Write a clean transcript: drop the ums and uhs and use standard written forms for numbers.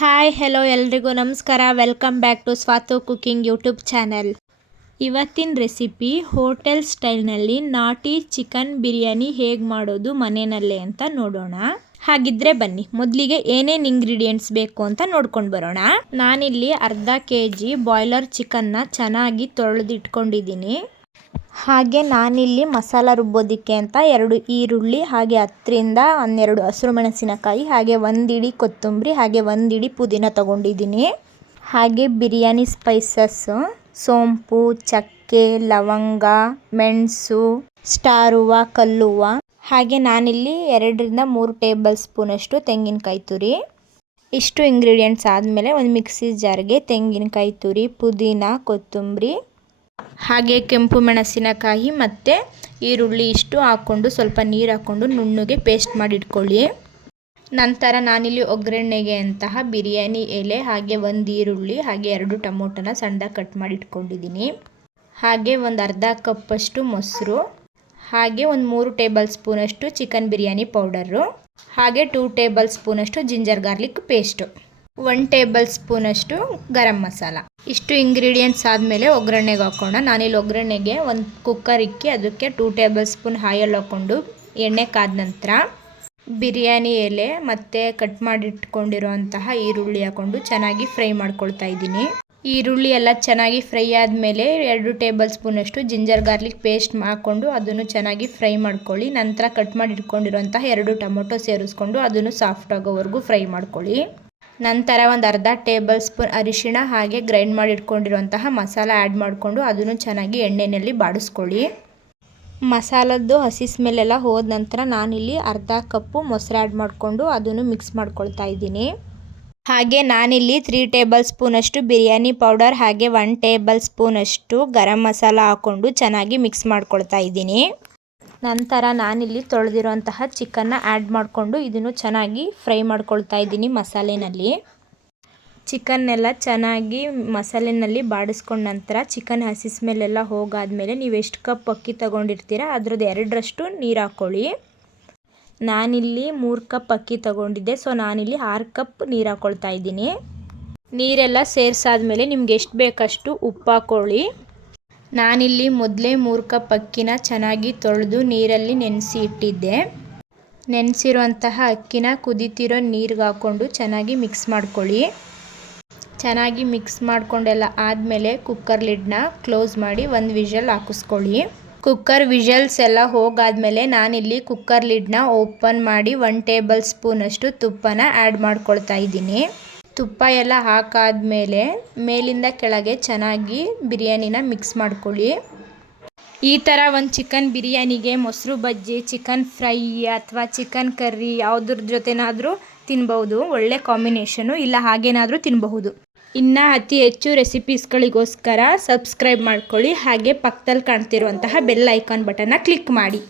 Hi hello ಎಲ್ರಿಗೂ ನಮಸ್ಕಾರ. Welcome back to Swathu cooking YouTube channel. ಇವತ್ತಿನ ರೆಸಿಪಿ ಹೋಟೆಲ್ ಸ್ಟೈಲ್ನಲ್ಲಿ ನಾಟಿ ಚಿಕನ್ ಬಿರಿಯಾನಿ ಹೇಗೆ ಮಾಡೋದು ಮನೆಯಲ್ಲೇ ಅಂತ ನೋಡೋಣ. ಹಾಗಿದ್ರೆ ಬನ್ನಿ ಮೊದಲಿಗೆ ಏನೇನು ಇಂಗ್ರೀಡಿಯೆಂಟ್ಸ್ ಬೇಕು ಅಂತ ನೋಡ್ಕೊಂಡು ಬರೋಣ. ನಾನಿಲ್ಲಿ ಅರ್ಧ kg ಬಾಯ್ಲರ್ ಚಿಕನ್ನ ಚೆನ್ನಾಗಿ ತೊಳೆದಿಟ್ಕೊಂಡಿದ್ದೀನಿ. ಹಾಗೆ ನಾನಿಲ್ಲಿ ಮಸಾಲ ರುಬ್ಬೋದಕ್ಕೆ ಅಂತ 2 ಈರುಳ್ಳಿ, ಹಾಗೆ 10ರಿಂದ 12 ಹಸಿರು ಮೆಣಸಿನಕಾಯಿ, ಹಾಗೆ 1 ಇಡಿ ಕೊತ್ತಂಬರಿ, ಹಾಗೆ 1 ಇಡಿ ಪುದೀನ ತಗೊಂಡಿದ್ದೀನಿ. ಹಾಗೆ ಬಿರಿಯಾನಿ ಸ್ಪೈಸಸ್, ಸೋಂಪು, ಚಕ್ಕೆ, ಲವಂಗ, ಮೆಣಸು, ಸ್ಟಾರ್ ಹೂವು, ಕಲ್ಲುವ್ವ. ಹಾಗೆ ನಾನಿಲ್ಲಿ 2ರಿಂದ 3 ಟೇಬಲ್ ಸ್ಪೂನಷ್ಟು ತೆಂಗಿನಕಾಯಿ ತುರಿ. ಇಷ್ಟು ಇಂಗ್ರೀಡಿಯೆಂಟ್ಸ್ ಆದಮೇಲೆ ಒಂದು ಮಿಕ್ಸಿ ಜಾರ್ಗೆ ತೆಂಗಿನಕಾಯಿ ತುರಿ, ಪುದೀನ, ಕೊತ್ತಂಬರಿ, ಹಾಗೆ ಕೆಂಪು ಮೆಣಸಿನಕಾಯಿ ಮತ್ತು ಈರುಳ್ಳಿ ಇಷ್ಟು ಹಾಕ್ಕೊಂಡು ಸ್ವಲ್ಪ ನೀರು ಹಾಕ್ಕೊಂಡು ನುಣ್ಣಗೆ ಪೇಸ್ಟ್ ಮಾಡಿ ಇಟ್ಕೊಳ್ಳಿ. ನಂತರ ನಾನಿಲ್ಲಿ ಒಗ್ಗರಣೆಗೆ ಅಂತಹ ಬಿರಿಯಾನಿ ಎಲೆ, ಹಾಗೆ 1 ಈರುಳ್ಳಿ, ಹಾಗೆ 2 ಟೊಮೊಟೊನ ಸಣ್ಣದಾಗಿ ಕಟ್ ಮಾಡಿ ಇಟ್ಕೊಂಡಿದ್ದೀನಿ. ಹಾಗೆ ಒಂದು ಅರ್ಧ ಕಪ್ಪಷ್ಟು ಮೊಸರು, ಹಾಗೆ ಒಂದು 3 ಟೇಬಲ್ ಸ್ಪೂನಷ್ಟು ಚಿಕನ್ ಬಿರಿಯಾನಿ ಪೌಡರು, ಹಾಗೆ 2 ಟೇಬಲ್ ಸ್ಪೂನಷ್ಟು ಜಿಂಜರ್ ಗಾರ್ಲಿಕ್ ಪೇಸ್ಟು, 1 ಟೇಬಲ್ ಸ್ಪೂನಷ್ಟು ಗರಂ ಮಸಾಲ. ಇಷ್ಟು ಇಂಗ್ರೀಡಿಯೆಂಟ್ಸ್ ಆದಮೇಲೆ ಒಗ್ಗರಣೆಗೆ ಹಾಕೋಣ. ನಾನಿಲ್ಲಿ ಒಗ್ಗರಣೆಗೆ ಒಂದು ಕುಕ್ಕರ್ ಇಕ್ಕಿ ಅದಕ್ಕೆ 2 ಟೇಬಲ್ ಸ್ಪೂನ್ ಆಯಿಲ್ ಹಾಕ್ಕೊಂಡು ಎಣ್ಣೆ ಕಾದ ನಂತರ ಬಿರಿಯಾನಿ ಎಲೆ ಮತ್ತು ಕಟ್ ಮಾಡಿ ಇಟ್ಕೊಂಡಿರೋಂತಹ ಈರುಳ್ಳಿ ಹಾಕ್ಕೊಂಡು ಚೆನ್ನಾಗಿ ಫ್ರೈ ಮಾಡ್ಕೊಳ್ತಾ ಇದ್ದೀನಿ. ಈರುಳ್ಳಿ ಎಲ್ಲ ಚೆನ್ನಾಗಿ ಫ್ರೈ ಆದಮೇಲೆ 2 ಟೇಬಲ್ ಸ್ಪೂನಷ್ಟು ಜಿಂಜರ್ ಗಾರ್ಲಿಕ್ ಪೇಸ್ಟ್ ಹಾಕ್ಕೊಂಡು ಅದನ್ನು ಚೆನ್ನಾಗಿ ಫ್ರೈ ಮಾಡ್ಕೊಳ್ಳಿ. ನಂತರ ಕಟ್ ಮಾಡಿ ಇಟ್ಕೊಂಡಿರೋಂತಹ 2 ಟೊಮೊಟೊ ಸೇರಿಸ್ಕೊಂಡು ಅದನ್ನು ಸಾಫ್ಟ್ ಆಗೋವರೆಗೂ ಫ್ರೈ ಮಾಡ್ಕೊಳ್ಳಿ. ನಂತರ ಒಂದು ಅರ್ಧ ಟೇಬಲ್ ಸ್ಪೂನ್ ಅರಿಶಿಣ, ಹಾಗೆ ಗ್ರೈಂಡ್ ಮಾಡಿ ಇಟ್ಕೊಂಡಿರುವಂತಹ ಮಸಾಲ ಆ್ಯಡ್ ಮಾಡಿಕೊಂಡು ಅದನ್ನು ಚೆನ್ನಾಗಿ ಎಣ್ಣೆಯಲ್ಲಿ ಬಾಡಿಸ್ಕೊಳ್ಳಿ. ಮಸಾಲದ್ದು ಹಸಿ ಸ್ಮೆಲ್ಲೆಲ್ಲ ಹೋದ ನಂತರ ನಾನಿಲ್ಲಿ ಅರ್ಧ ಕಪ್ಪು ಮೊಸರು ಆ್ಯಡ್ ಮಾಡಿಕೊಂಡು ಅದನ್ನು ಮಿಕ್ಸ್ ಮಾಡ್ಕೊಳ್ತಾ ಇದ್ದೀನಿ. ಹಾಗೆ ನಾನಿಲ್ಲಿ 3 ಟೇಬಲ್ ಸ್ಪೂನಷ್ಟು ಬಿರಿಯಾನಿ ಪೌಡರ್, ಹಾಗೆ 1 ಟೇಬಲ್ ಸ್ಪೂನಷ್ಟು ಗರಂ ಮಸಾಲ ಹಾಕ್ಕೊಂಡು ಚೆನ್ನಾಗಿ ಮಿಕ್ಸ್ ಮಾಡ್ಕೊಳ್ತಾ ಇದ್ದೀನಿ. ನಂತರ ನಾನಿಲ್ಲಿ ತೊಳೆದಿರುವಂತಹ ಚಿಕನ್ನ ಆ್ಯಡ್ ಮಾಡಿಕೊಂಡು ಇದನ್ನು ಚೆನ್ನಾಗಿ ಫ್ರೈ ಮಾಡ್ಕೊಳ್ತಾ ಇದ್ದೀನಿ ಮಸಾಲೆನಲ್ಲಿ. ಚಿಕನ್ನೆಲ್ಲ ಚೆನ್ನಾಗಿ ಮಸಾಲೆನಲ್ಲಿ ಬಾಡಿಸ್ಕೊಂಡ ನಂತರ ಚಿಕನ್ ಹಸಿ ಸ್ಮೆಲ್ಲೆಲ್ಲ ಹೋಗಾದ್ಮೇಲೆ ನೀವು ಎಷ್ಟು ಕಪ್ ಅಕ್ಕಿ ತೊಗೊಂಡಿರ್ತೀರ ಅದ್ರದ್ದು 2ರಷ್ಟು ನೀರು ಹಾಕ್ಕೊಳ್ಳಿ. ನಾನಿಲ್ಲಿ 3 ಕಪ್ ಅಕ್ಕಿ ತೊಗೊಂಡಿದ್ದೆ, ಸೊ ನಾನಿಲ್ಲಿ 6 ಕಪ್ ನೀರು ಹಾಕ್ಕೊಳ್ತಾ ಇದ್ದೀನಿ. ನೀರೆಲ್ಲ ಸೇರಿಸಾದ್ಮೇಲೆ ನಿಮ್ಗೆ ಎಷ್ಟು ಬೇಕಷ್ಟು ಉಪ್ಪು ಹಾಕ್ಕೊಳ್ಳಿ. ನಾನಿಲ್ಲಿ ಮೊದಲೇ 3 ಕಪ್ ಅಕ್ಕಿನ ಚೆನ್ನಾಗಿ ತೊಳೆದು ನೀರಲ್ಲಿ ನೆನೆಸಿ ಇಟ್ಟಿದ್ದೆ. ನೆನೆಸಿರುವಂತಹ ಅಕ್ಕಿನ ಕುದೀತಿರೋ ನೀರಿಗೆ ಹಾಕ್ಕೊಂಡು ಚೆನ್ನಾಗಿ ಮಿಕ್ಸ್ ಮಾಡ್ಕೊಳ್ಳಿ. ಚೆನ್ನಾಗಿ ಮಿಕ್ಸ್ ಮಾಡ್ಕೊಂಡೆಲ್ಲ ಆದಮೇಲೆ ಕುಕ್ಕರ್ ಲಿಡ್ನ ಕ್ಲೋಸ್ ಮಾಡಿ 1 ವಿಷಲ್ ಹಾಕಿಸ್ಕೊಳ್ಳಿ. ಕುಕ್ಕರ್ ವಿಷಲ್ಸ್ ಎಲ್ಲ ಹೋಗಾದ್ಮೇಲೆ ನಾನಿಲ್ಲಿ ಕುಕ್ಕರ್ ಲಿಡ್ನ ಓಪನ್ ಮಾಡಿ 1 ಟೇಬಲ್ ಸ್ಪೂನಷ್ಟು ತುಪ್ಪನ ಆ್ಯಡ್ ಮಾಡ್ಕೊಳ್ತಾ ಇದ್ದೀನಿ. ತುಪ್ಪ ಎಲ್ಲ ಹಾಕಾದ್ಮೇಲೆ ಮೇಲಿಂದ ಕೆಳಗೆ ಚೆನ್ನಾಗಿ ಬಿರಿಯಾನಿನ ಮಿಕ್ಸ್ ಮಾಡ್ಕೊಳ್ಳಿ. ಈ ಥರ ಒಂದು ಚಿಕನ್ ಬಿರಿಯಾನಿಗೆ ಮೊಸರು ಬಜ್ಜಿ, ಚಿಕನ್ ಫ್ರೈ ಅಥವಾ ಚಿಕನ್ ಕರ್ರಿ ಯಾವುದ್ರ ಜೊತೆನಾದರೂ ತಿನ್ಬೋದು. ಒಳ್ಳೆ ಕಾಂಬಿನೇಷನು. ಇಲ್ಲ ಹಾಗೇನಾದರೂ ತಿನ್ನಬಹುದು. ಇನ್ನು ಅತಿ ಹೆಚ್ಚು ರೆಸಿಪೀಸ್ಗಳಿಗೋಸ್ಕರ ಸಬ್ಸ್ಕ್ರೈಬ್ ಮಾಡ್ಕೊಳ್ಳಿ. ಹಾಗೆ ಪಕ್ಕದಲ್ಲಿ ಕಾಣ್ತಿರುವಂತಹ ಬೆಲ್ ಐಕಾನ್ ಬಟನ್ನ ಕ್ಲಿಕ್ ಮಾಡಿ.